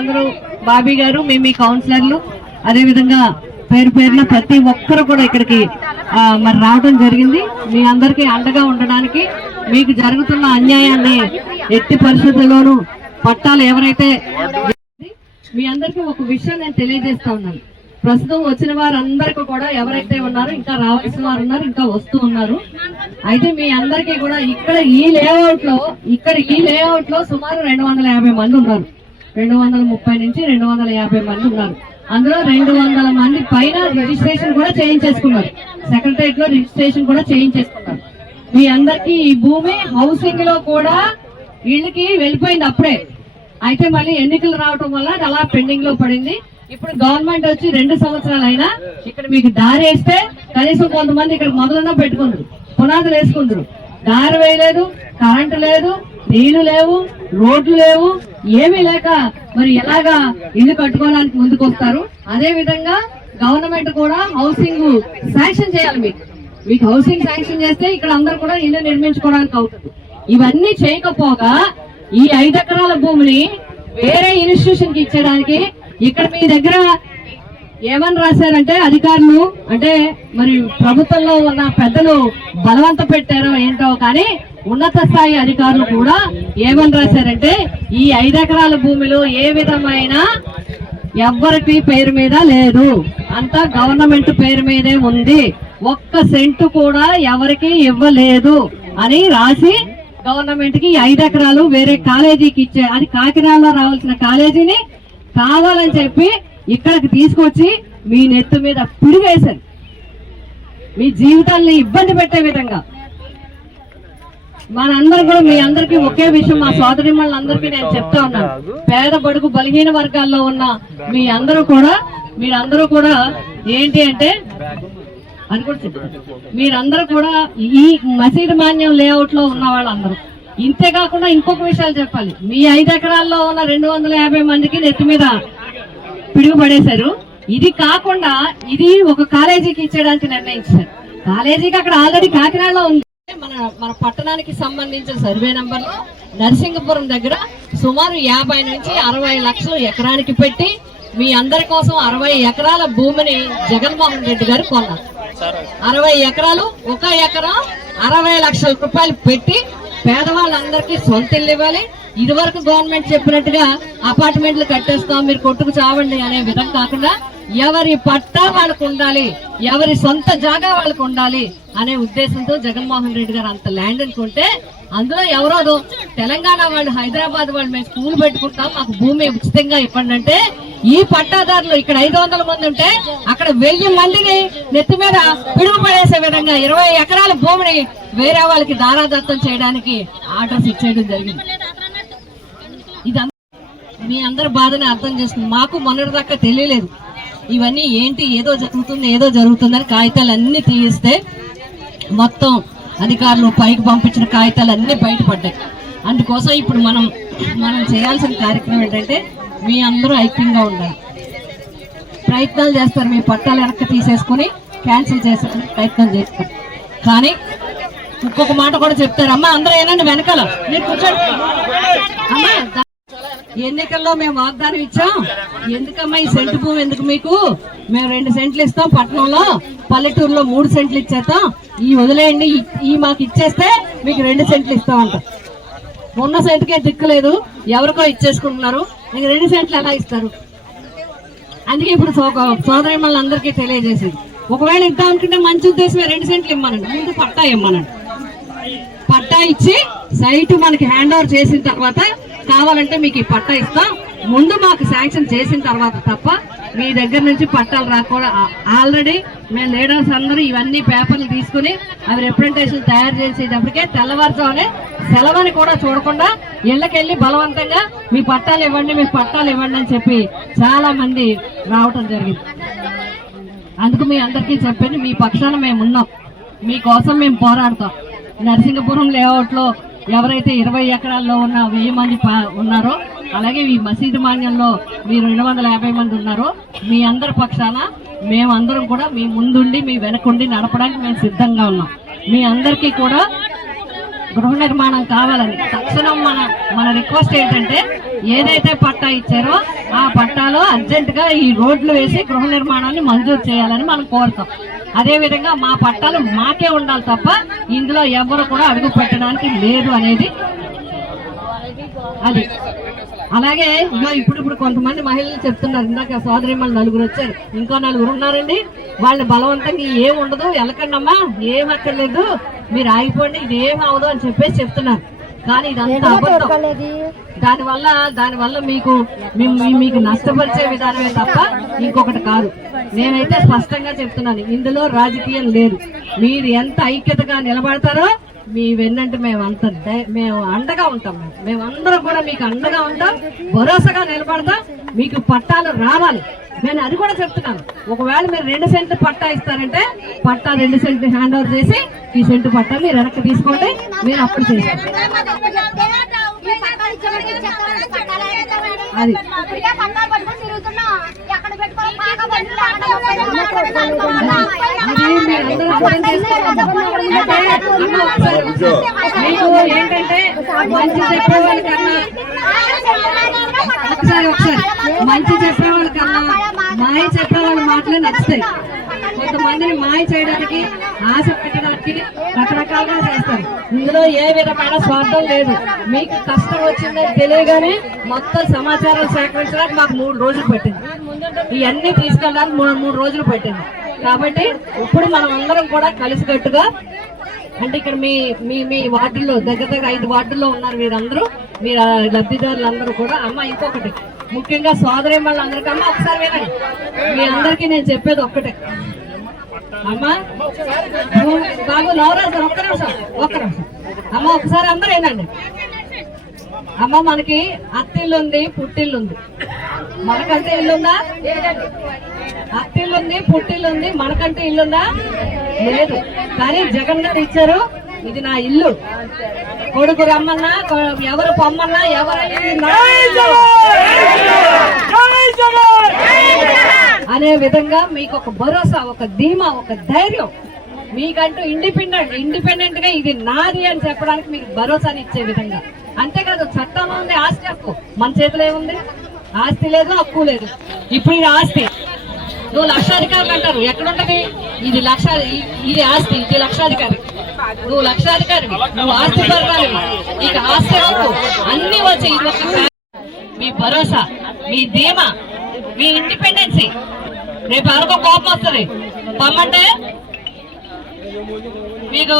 అందరూ బాబీ గారు, మీ కౌన్సిలర్లు, అదే విధంగా పేరు పేరున ప్రతి ఒక్కరు కూడా ఇక్కడికి మరి రావడం జరిగింది. మీ అందరికీ అండగా ఉండడానికి, మీకు జరుగుతున్న అన్యాయాన్ని ఎట్టి పరిస్థితుల్లోనూ పట్టాలు ఎవరైతే మీ అందరికీ ఒక విషయం నేను తెలియజేస్తా ఉన్నాను. ప్రస్తుతం వచ్చిన వారందరికీ కూడా ఎవరైతే ఉన్నారో, ఇంకా రావాల్సిన వారు ఉన్నారు, ఇంకా వస్తూ ఉన్నారు. అయితే మీ అందరికీ కూడా ఇక్కడ ఈ లేఅవుట్ లో సుమారు 250 మంది ఉన్నారు. 230 నుంచి 250 మంది ఉన్నారు. అందులో 200 మంది పైన రిజిస్ట్రేషన్ కూడా చేయించేసుకున్నారు. సెక్రటరియట్ లో రిజిస్ట్రేషన్ కూడా చేయించేసుకున్నారు. మీ అందరికీ ఈ భూమి హౌసింగ్ లో కూడా ఇళ్ళకి వెళ్ళిపోయింది అప్పుడే. అయితే మళ్ళీ ఎన్నికలు రావటం వల్ల అలా పెండింగ్ లో పడింది. ఇప్పుడు గవర్నమెంట్ వచ్చి 2 సంవత్సరాలు అయినా ఇక్కడ మీకు దారి వేస్తే కనీసం కొంతమంది ఇక్కడ మొదలన్నా పెట్టుకుందరు, పునాదులు వేసుకుందరు. దారి వేయలేదు, కరెంటు లేదు, నీళ్లు లేవు, రోడ్లు లేవు, ఏమీ లేక మరి ఎలాగా ఇల్లు కట్టుకోవడానికి ముందుకు వస్తారు. అదే విధంగా గవర్నమెంట్ కూడా హౌసింగ్ శాంక్షన్ చేయాలి. మీకు హౌసింగ్ శాంక్షన్ చేస్తే ఇక్కడ అందరూ కూడా ఇల్లు నిర్మించుకోవడానికి అవుతుంది. ఇవన్నీ చేయకపోగా ఈ 5 ఎకరాల భూమిని వేరే ఇన్స్టిట్యూషన్ కి ఇచ్చేయడానికి ఇక్కడ మీ దగ్గర ఏమని రాశారంటే అధికారులు, అంటే మరి ప్రభుత్వంలో ఉన్న పెద్దలు బలవంత పెట్టారో ఏంటో కానీ ఉన్నత స్థాయి అధికారులు కూడా ఏమని రాశారంటే ఈ 5 ఎకరాల భూమిలో ఏ విధమైన ఎవ్వరికి పేరు మీద లేదు, అంతా గవర్నమెంట్ పేరు మీదే ఉంది, ఒక్క సెంటు కూడా ఎవరికి ఇవ్వలేదు అని రాసి గవర్నమెంట్ కి 5 ఎకరాలు వేరే కాలేజీకి ఇచ్చే, అది కాకినాడలో రావాల్సిన కాలేజీని కావాలని చెప్పి ఇక్కడికి తీసుకొచ్చి మీ నెత్తి మీద పిడిగేశారు. మీ జీవితాన్ని ఇబ్బంది పెట్టే విధంగా మనందరూ కూడా మీ అందరికీ ఒకే విషయం, మా సోదరిమణులందరికీ నేను చెప్తా ఉన్నాను. పేద బడుగు బలహీన వర్గాల్లో ఉన్న మీరందరూ కూడా ఏంటి అంటే అది కూడా చెప్తారు. మీరందరూ కూడా ఈ మసీదు మాన్యం లేఅవుట్ లో ఉన్న వాళ్ళందరూ ఇంతేకాకుండా ఇంకొక విషయాలు చెప్పాలి. మీ 5 ఎకరాల్లో ఉన్న 250 మందికి నెత్తి మీద పిడుగు పడేశారు. ఇది కాకుండా ఇది ఒక కాలేజీకి ఇచ్చేయడానికి నిర్ణయించారు. కాలేజీకి అక్కడ ఆల్రెడీ కాకినాడలో ఉంది. మన పట్టణానికి సంబంధించిన సర్వే నంబర్ లో నరసింగపురం దగ్గర సుమారు 50 నుంచి 60 లక్షలు ఎకరానికి పెట్టి మీ అందరి కోసం 60 ఎకరాల భూమిని జగన్మోహన్ రెడ్డి గారు కొన్నారు. 60 ఎకరాలు, 1 ఎకరం 60 లక్షల రూపాయలు పెట్టి పేదవాళ్ళందరికీ సొంత ఇల్లు ఇవ్వాలి. ఇదివరకు గవర్నమెంట్ చెప్పినట్టుగా అపార్ట్మెంట్లు కట్టేస్తాం, మీరు కొట్టుకు చావండి అనే విధంగా కాకుండా ఎవరి పట్టా వాళ్ళకు ఉండాలి, ఎవరి సొంత జాగా వాళ్ళకు ఉండాలి అనే ఉద్దేశంతో జగన్మోహన్ రెడ్డి గారు అంత ల్యాండ్ అనుకుంటే అందులో ఎవరోదో తెలంగాణ వాళ్ళు, హైదరాబాద్ వాళ్ళు మేము స్కూల్ పెట్టుకుంటాం, మాకు భూమి ఉచితంగా ఇవ్వండి అంటే ఈ పట్టాదారులు ఇక్కడ 500 మంది ఉంటే అక్కడ 1000 మందిని నెత్తి మీద పిడుగు పడేసే విధంగా 20 ఎకరాల భూమిని వేరే వాళ్ళకి దారాదత్తం చేయడానికి ఆర్డర్స్ ఇచ్చేయడం జరిగింది. ఇదంతా మీ అందరి బాధని అర్థం చేసుకుని మాకు మొన్నటిదాకా తెలియలేదు ఇవన్నీ ఏంటి, ఏదో జరుగుతుందని కాగితాలన్నీ తీయిస్తే మొత్తం అధికారులు పైకి పంపించిన కాగితాలన్నీ బయటపడ్డాయి. అందుకోసం ఇప్పుడు మనం చేయాల్సిన కార్యక్రమం ఏంటంటే మీ అందరూ ఐక్యంగా ఉండాలి. ప్రయత్నాలు చేస్తారు, మీ పట్టాలు వెనక్కి తీసేసుకుని క్యాన్సిల్ చేసుకుని ప్రయత్నం చేస్తారు. కానీ ఇంకొక మాట కూడా చెప్తారు, అమ్మా అందరూ ఏనండి వెనకాల మీరు కూర్చోండి. అమ్మా ఎన్నికల్లో మేము వాగ్దానం ఇచ్చాం, ఎందుకమ్మా ఈ సెంటు భూమి ఎందుకు మీకు, మేము 2 సెంట్లు ఇస్తాం పట్టణంలో, పల్లెటూరులో 3 సెంట్లు ఇచ్చేస్తాం, ఈ వదిలేయండి, ఈ మాకు ఇచ్చేస్తే మీకు 2 సెంట్లు ఇస్తామంట. ఉన్న సెంటుకే దిక్కులేదు, ఎవరికో ఇచ్చేసుకుంటున్నారు, మీకు 2 సెంట్లు ఎలా ఇస్తారు? అందుకే ఇప్పుడు సోదరిమణులందరికీ తెలియజేసేది, ఒకవేళ ఇద్దాం అనుకుంటే మంచి ఉద్దేశమే 2 సెంట్లు ఇమ్మనండి, ముందు పట్టా ఇమ్మనండి. పట్టా ఇచ్చి సైట్ మనకి హ్యాండ్ ఓవర్ చేసిన తర్వాత కావాలంటే మీకు ఈ పట్టా ఇస్తాం, ముందు మాకు శాంక్షన్ చేసిన తర్వాత తప్ప మీ దగ్గర నుంచి పట్టాలు రాకూడదు. ఆల్రెడీ మేము లీడర్స్ అందరూ ఇవన్నీ పేపర్లు తీసుకుని అవి రిప్రజెంటేషన్ తయారు చేసేటప్పటికే తెల్లవారుజామునే సెలవుని కూడా చూడకుండా ఇళ్ళకెళ్ళి బలవంతంగా మీ పట్టాలు ఇవ్వండి అని చెప్పి చాలా మంది రావటం జరిగింది. అందుకు మీ అందరికీ చెప్పండి, మీ పక్షాన మేము ఉన్నాం, మీకోసం మేము పోరాడతాం. నరసింగపురం లేఅవుట్ లో ఎవరైతే 20 ఎకరాల్లో ఉన్న 1000 మంది ఉన్నారో అలాగే ఈ మసీదు మాన్యంలో మీరు 250 మంది ఉన్నారు. మీ అందరి పక్షాన మేమందరం కూడా మీ ముందుండి మీ వెనకుండి నడపడానికి మేము సిద్ధంగా ఉన్నాం. మీ అందరికీ కూడా గృహ నిర్మాణం కావాలని తక్షణం మన రిక్వెస్ట్ ఏంటంటే, ఏదైతే పట్టా ఇచ్చారో ఆ పట్టాలో అర్జెంటుగా ఈ రోడ్లు వేసి గృహ నిర్మాణాన్ని మంజూరు చేయాలని మనం కోరుతాం. అదే విధంగా మా పట్టాలు మాకే ఉండాలి తప్ప ఇందులో ఎవరు కూడా అడుగు పెట్టడానికి లేదు అనేది అది. అలాగే ఇప్పుడు కొంతమంది మహిళలు చెప్తున్నారు, ఇందాక సోదరిమ్మలు 4 వచ్చారు, ఇంకో 4 ఉన్నారండి, వాళ్ళు బలవంతంగా ఏం ఉండదు, వెళ్ళకండమ్మా, ఏం అక్కర్లేదు, మీరు ఆగిపోండి, ఇది ఏం అవదు అని చెప్పేసి చెప్తున్నారు. కానీ ఇదంతా అబద్ధం. దానివల్ల మీకు నష్టపరిచే విధానమే తప్ప ఇంకొకటి కాదు. నేనైతే స్పష్టంగా చెప్తున్నాను, ఇందులో రాజకీయం లేదు. మీరు ఎంత ఐక్యతగా నిలబడతారో మీ వెన్నంటే మేము అండగా ఉంటాం. మేమందరం కూడా మీకు అండగా ఉంటాం, భరోసాగా నిలబడతాం. మీకు పట్టాలు రావాలి. నేను అది కూడా చెప్తున్నాను, ఒకవేళ మీరు 2 సెంట్లు పట్టా ఇస్తారంటే పట్టా 2 సెంట్లు హ్యాండ్ ఓవర్ చేసి ఈ సెంటు పట్టా మీరు వెనక్కి తీసుకోండి, మీరు అప్పుడు చేస్తారు. అది మీకు ఏంటంటే మంచి చెప్పేవాళ్ళ కన్నా ఒకసారి మంచి చెప్పేవాళ్ళ కన్నా మాయ చెప్పేవాళ్ళ మాటలే నచ్చుతాయి. కొంతమందిని మాయ చేయడానికి, ఆశ పెట్టడానికి రకరకాలుగా చేస్తారు. ఇందులో ఏ విధమైన స్వార్థం లేదు. మీకు కష్టం వచ్చిందని తెలియగానే మొత్తం సమాచారం సేకరించడానికి మాకు 3 రోజులు పట్టింది. ఇవన్నీ తీసుకెళ్ళడానికి 3 రోజులు పట్టింది. కాబట్టి ఇప్పుడు మనం అందరం కూడా కలిసికట్టుగా, అంటే ఇక్కడ మీ వార్డుల్లో దగ్గర 5 వార్డుల్లో ఉన్నారు వీరందరూ, మీరు లబ్ధిదారులందరూ కూడా. అమ్మ ఇంకొకటి ముఖ్యంగా సోదరిమ్మలు అందరికమ్మా ఒకసారి వినండి, మీ అందరికీ నేను చెప్పేది ఒక్కటే. అమ్మా బాబు నవరాజు ఒక్క నిమిషం అమ్మ, ఒకసారి అందరూ ఏనండి. అమ్మ మనకి అత్తిల్లు ఉంది, పుట్టిల్లు ఉంది. మనకంటే ఇల్లుందా? అత్తిల్లు ఉంది, పుట్టిల్లు ఉంది. మనకంటే ఇల్లుందా? లేదు. కానీ జగన్ గారు ఇచ్చారు, ఇది నా ఇల్లు, కొడుకు రమ్మన్నా ఎవరు పొమ్మన్నా అనే విధంగా మీకు ఒక భరోసా, ఒక ధీమా, ఒక ధైర్యం, మీకంటూ ఇండిపెండెంట్ గా ఇది నాది అని చెప్పడానికి మీకు భరోసాని ఇచ్చే విధంగా. అంతేకాదు చట్టంలో ఉంది ఆస్తి హక్కు, మన చేతిలో ఏముంది? ఆస్తి లేదు, హక్కు లేదు. ఇప్పుడు ఇది ఆస్తి, నువ్వు లక్షాధికారులు అంటారు, ఎక్కడుంటది? ఇది ఆస్తి, ఇది లక్షాధికారి. నువ్వు లక్షాధికారి, నువ్వు ఆస్తి పర్వాలి, ఇక ఆస్తి హక్కు అన్ని వచ్చి మీ భరోసా, మీ ధీమా, మీ ఇండిపెండెన్సీ. రేపు అనుకో కోపం వస్తుంది, పమ్మంటే మీకు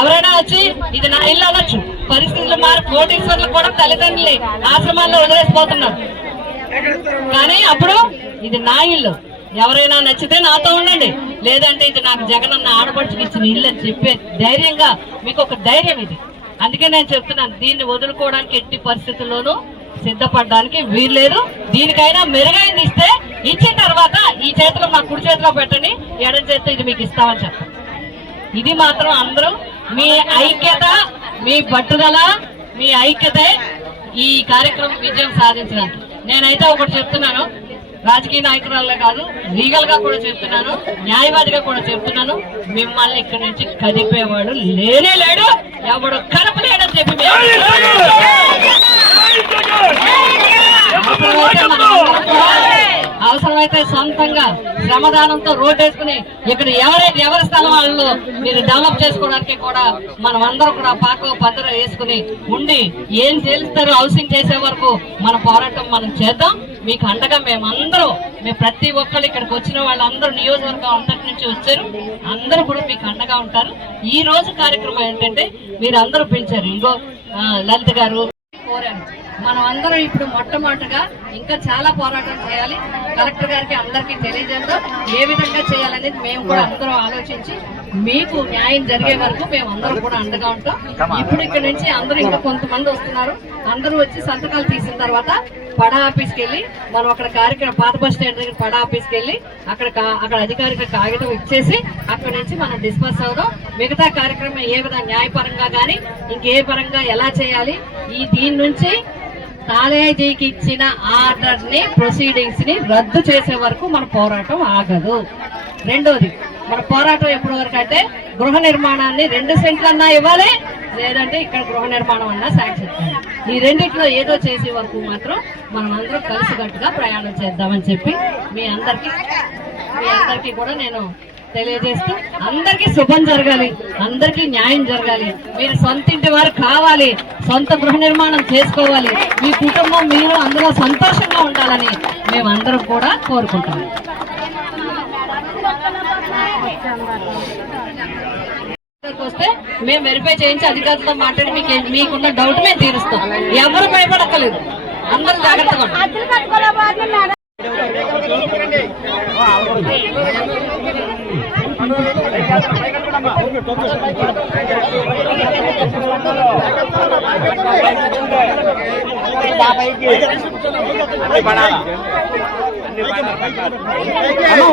ఎవరైనా వచ్చి ఇది నా ఇల్లు అనొచ్చు. పరిస్థితులు మారి కోటీశ్వర్లు కూడా తల్లిదండ్రులే ఆశ్రమాల్లో వదిలేసిపోతున్నారు. కానీ అప్పుడు ఇది నా ఇల్లు, ఎవరైనా నచ్చితే నాతో ఉండండి, లేదంటే ఇది నాకు జగనన్న ఆడపడుచుకి ఇచ్చిన ఇల్లు అని చెప్పే ధైర్యంగా మీకు ఒక ధైర్యం ఇది. అందుకే నేను చెప్తున్నాను, దీన్ని వదులుకోవడానికి ఎట్టి పరిస్థితుల్లోనూ సిద్ధపడడానికి వీల్లేదు. దీనికైనా మెరుగైంది ఇస్తే ఇచ్చిన తర్వాత ఈ చేతిలో మా కుడి చేతిలో పెట్టండి, ఎడం చేతితో ఇది మీకు ఇస్తామని చెప్పండి. ఇది మాత్రం అందరూ మీ ఐక్యత, మీ పట్టుదల, మీ ఐక్యతే ఈ కార్యక్రమం విజయం సాధించడానికి. నేనైతే ఒకటి చెప్తున్నాను, రాజకీయ నాయకురాలే కాదు, లీగల్ గా కూడా చెప్తున్నాను, న్యాయవాదిగా కూడా చెప్తున్నాను, మిమ్మల్ని ఇక్కడి నుంచి కదిపేవాడు లేనే లేడు, ఎవడు కదపలేడని చెప్పి అవసరమైతే సొంతంగా శ్రమదానంతో రోడ్డు వేసుకుని ఇక్కడ ఎవరి స్థలం వాళ్ళు మీరు డెవలప్ చేసుకోవడానికి కూడా మనం అందరూ కూడా పాక పద్ధతి వేసుకుని ఉండి ఏం తేలుస్తారో హౌసింగ్ చేసే వరకు మన పోరాటం మనం చేద్దాం. మీకు అండగా మేము ప్రతి ఒక్కరు ఇక్కడికి వచ్చిన వాళ్ళందరూ నియోజకవర్గం అంతటి నుంచి వచ్చారు, అందరూ కూడా మీకు అండగా ఉంటారు. ఈ రోజు కార్యక్రమం ఏంటంటే మీరు అందరూ పిలిచారు, ఇంకో లలిత గారు కోరారు. మనం అందరం ఇప్పుడు మొట్టమొదటిగా ఇంకా చాలా పోరాటం చేయాలి, కలెక్టర్ గారికి అందరికీ తెలియజేద్దాం ఏ విధంగా చేయాలనేది మేము కూడా అందరం ఆలోచించి మీకు న్యాయం జరిగే వరకు మేము అందరం కూడా అండగా ఉంటాం. ఇప్పుడు ఇక్కడ నుంచి అందరూ ఇంకా కొంతమంది వస్తున్నారు, అందరూ వచ్చి సంతకాలు తీసిన తర్వాత పడా ఆఫీస్కి వెళ్ళి మనం అక్కడ కార్యక్రమం పాత బస్ స్టాండ్ దగ్గర పడా ఆఫీస్కి వెళ్ళి అక్కడ అధికారిక కాగితం ఇచ్చేసి అక్కడ నుంచి మనం డిస్పర్స్ అవుదాం. మిగతా కార్యక్రమం ఏ విధంగా న్యాయపరంగా కానీ ఇంకే పరంగా ఎలా చేయాలి, దీని నుంచి కాలేజీకి ఇచ్చిన ఆర్డర్ ని ప్రొసీడింగ్స్ ని రద్దు చేసే వరకు మన పోరాటం ఆగదు. రెండోది, మన పోరాటం ఎప్పటి వరకు అంటే గృహ నిర్మాణాన్ని 2 సెంట్లన్నా ఇవ్వాలి, లేదంటే ఇక్కడ గృహ నిర్మాణం అన్నా శాంక్షన్ చేయాలి. ఈ రెండిట్లో ఏదో చేసే వరకు మాత్రం మనం అందరం కలిసికట్టుగా ప్రయాణం చేద్దామని చెప్పి మీ అందరికీ కూడా నేను తెలియజేస్తూ, అందరికీ శుభం జరగాలి, అందరికీ న్యాయం జరగాలి, మీరు సొంత ఇంటి వారు కావాలి, సొంత గృహ నిర్మాణం చేసుకోవాలి, మీ కుటుంబం మీరు అందులో సంతోషంగా ఉండాలని మేమందరం కూడా కోరుకుంటాం. వస్తే మేము వెరిఫై చేయించి అధికారులతో మాట్లాడి మీకున్న డౌట్ మేము తీరుస్తాం. ఎవరు భయపడక్కలేదు, అందరూ జాగ్రత్తగా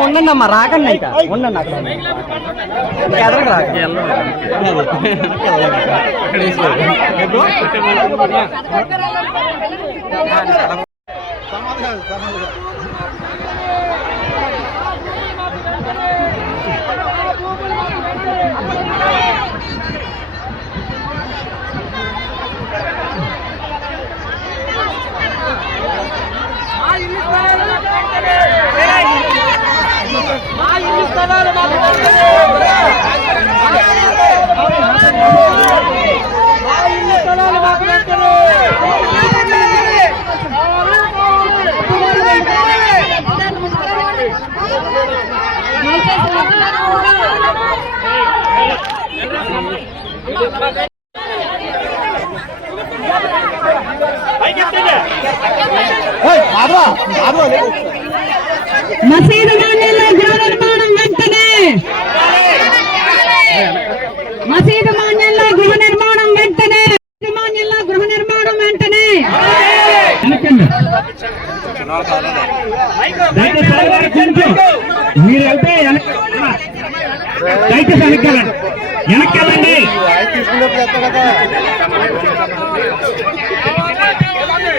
ఉండండమ్మా, రాకండి ఇంకా ఉండండి అక్కడ ఎదరకు రాక మసీదు మాన్యంలో గృహ నిర్మాణం వెంటనే, మసీదు మాన్యంలో గృహ నిర్మాణం వెంటనే, మాన్యంలో గృహ నిర్మాణం వెంటనే. మీరు వెళ్తే దయచేసి వెనక్కెళ్ళండి, వెనక్కెళ్ళండి.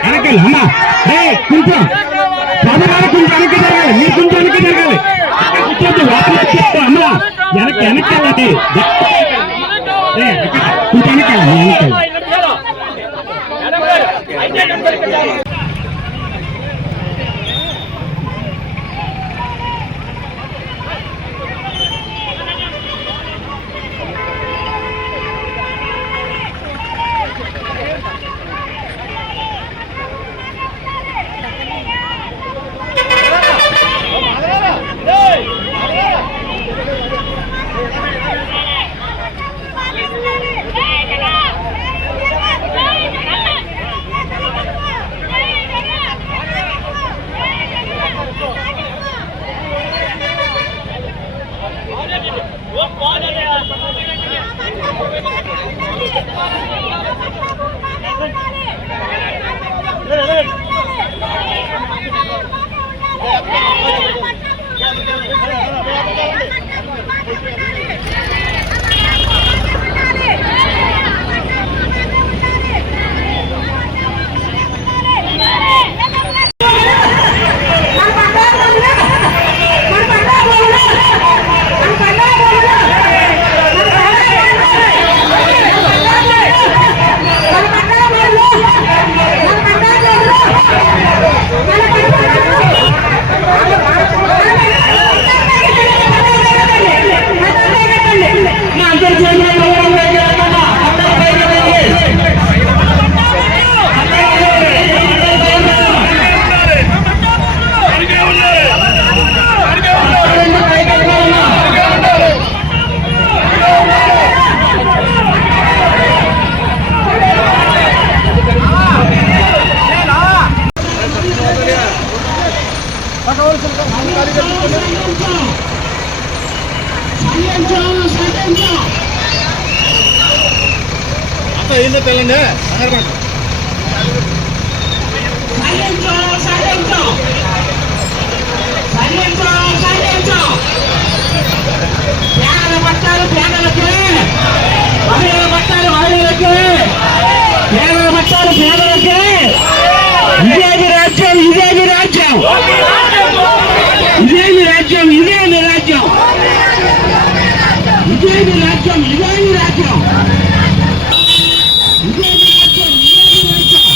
వెనక్కెళ్ళి అమ్మా, కొంచెం చదువు కొంచెం వెనక్కి జరగాలి, మీరు కొంచెం వెనక్కి జరగాలి. అమ్మా వెనక్కెళ్ళండి, కొంచెం వెనక్కెళ్ళండి. తెలండి పట్టాలు పేదలకి, మహిళల పట్టాలు మహిళలకి, పేదల పట్టాలు పేదలకి. ఇదేమి రాజ్యం, ఇదేమి రాజ్యం, ఇదేమి రాజ్యం, ఇదేమి రాజ్యం, ఇదేమి రాజ్యం, ఇదేమి రాజ్యం, ఇదేమి రాజ్యం, ఇదేమి రాజ్యం.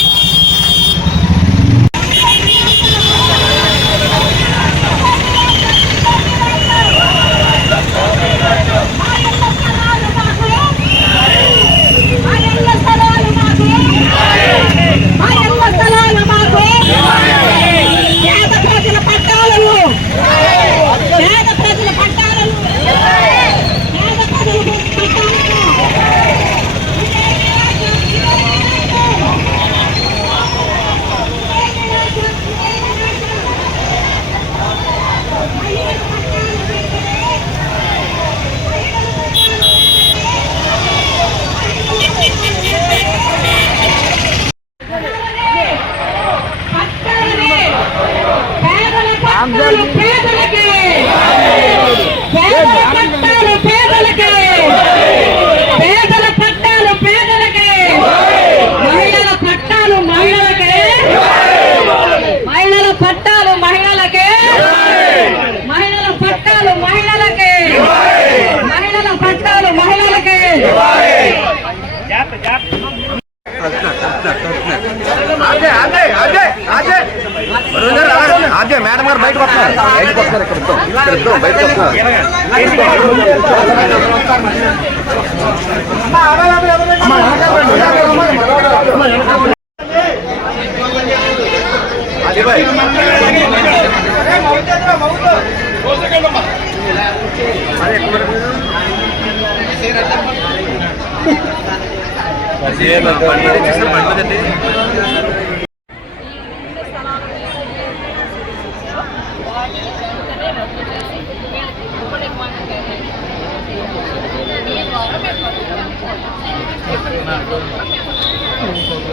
అదే మేడం గారు బయటకు వస్తున్నారు, ఇక్కడ బయటకు వస్తున్నారు.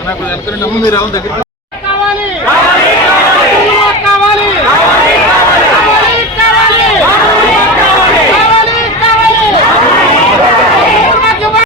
నాకు దగ్గర మీరు దగ్గర